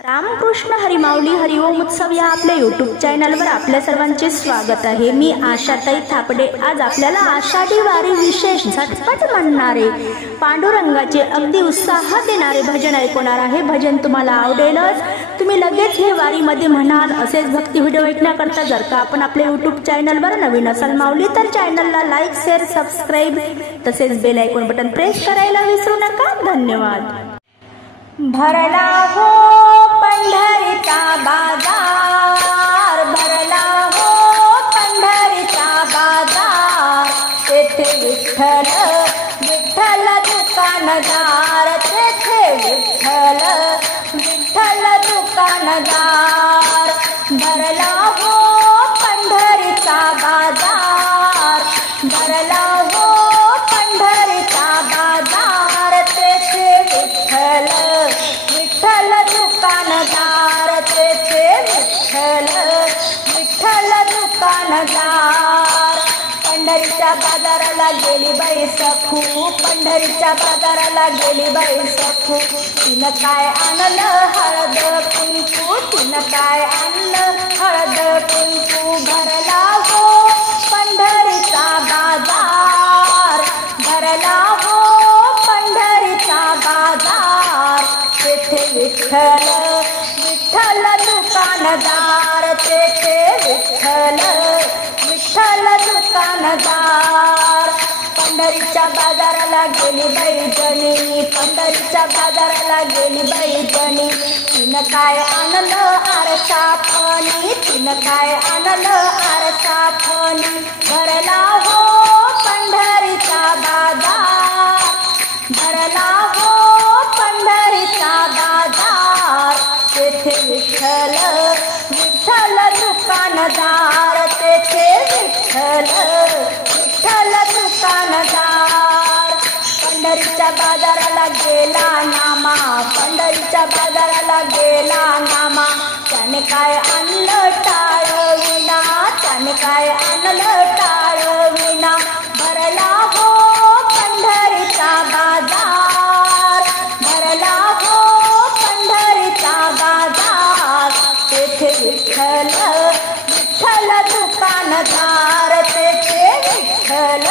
रामकृष्ण हरिमाऊली हरिओम उत्सव या आपल्या यूट्यूब चॅनलवर आपल्या सर्वांचे स्वागत आहे। मी आशाताई थापडे। आज आपल्याला आषाढी वारी विशेष झटपट म्हणणारे पांडुरंगाचे अगदी उत्साह देणारे भजन ऐकणार आहे। भजन तुम्हाला आवडेलच, तुम्ही लगेच हे वारीमध्ये म्हणाल। असेच भक्ती व्हिडिओ ऐकण्याकरता जर का आपण आपल्या यूट्यूब चॅनलवर नवीन असाल माऊली तर चॅनलला लाईक शेअर सबस्क्राईब तसेच बेल आयकॉन बटन प्रेस करायला विसरू नका। धन्यवाद। भरला हो पंढरीचा बाजार, भरला हो पंढरीचा बाजार, तेथे विठ्ठल विठ्ठल दुकानदार, तेथे विठ्ठल विठ्ठल दुकानदार। भरला हो पंढरीचा बाजार, भरला हो पंढरीचा बाजार, तेथे विठ्ठल विठ्ठल दुकानदार, तेथे विठ्ठल विठ्ठल दुकानदार। पंढरीच्या बाजाराला गेली बाई सखू, पंढरीच्या बाजाराला गेली बाई सखू, तिनं काय आणलं हळद कुंकू, तिनं काय आणलं हळद कुंकू। भरला हो पंढरीचा बाजार, भरला हो पंढरीचा बाजार, तेथे विठ्ठल विठ्ठल दुकानदार, तेथे विठ्ठल विठ्ठल दुकानदार। पंढरीच्या बाजाराला गेली बाई जणी, पंढरीच्या बाजाराला गेली बाई जणी, तिनं काय आणलं आरसा फणी, तिनं काय आणलं आरसा फणी। भरला हो पंढरीचा बाजार, भरला हो पंढरीचा बाजार, तेथे विठ्ठल विठ्ठल दुकानदार, तेथे विठ्ठल विठ्ठल दुकानदार। पंढरीच्या बाजाराला गेला नामा, पंढरीच्या बाजाराला गेला नामा, त्याने काय आणलं टाळ विना, त्याने काय आणलं टाळ विना। भरला हो पंढरीचा बाजार, भरला हो पंढरीचा बाजार, तेथे विठ्ठल विठ्ठल दुकानदार, तेथे विठ्ठल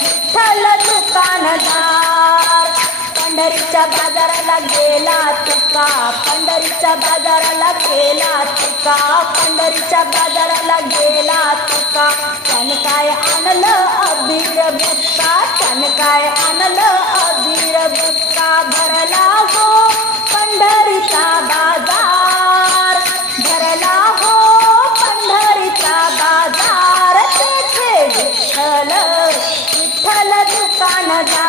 विठ्ठल दुकानदार। पंढरीच्या बाजाराला गेला तुका, पंढरीच्या बाजाराला गेला तुका, पंढरीच्या बाजाराला गेला तुका, त्याने काय आणलं अबीर बुक्का, त्याने काय आणलं अबीर बुक्का। भरला हो पंढरीचा बाजार, भरला हो पंढरीचा बाजार, तेथे विठ्ठल विठ्ठल दुकानदार,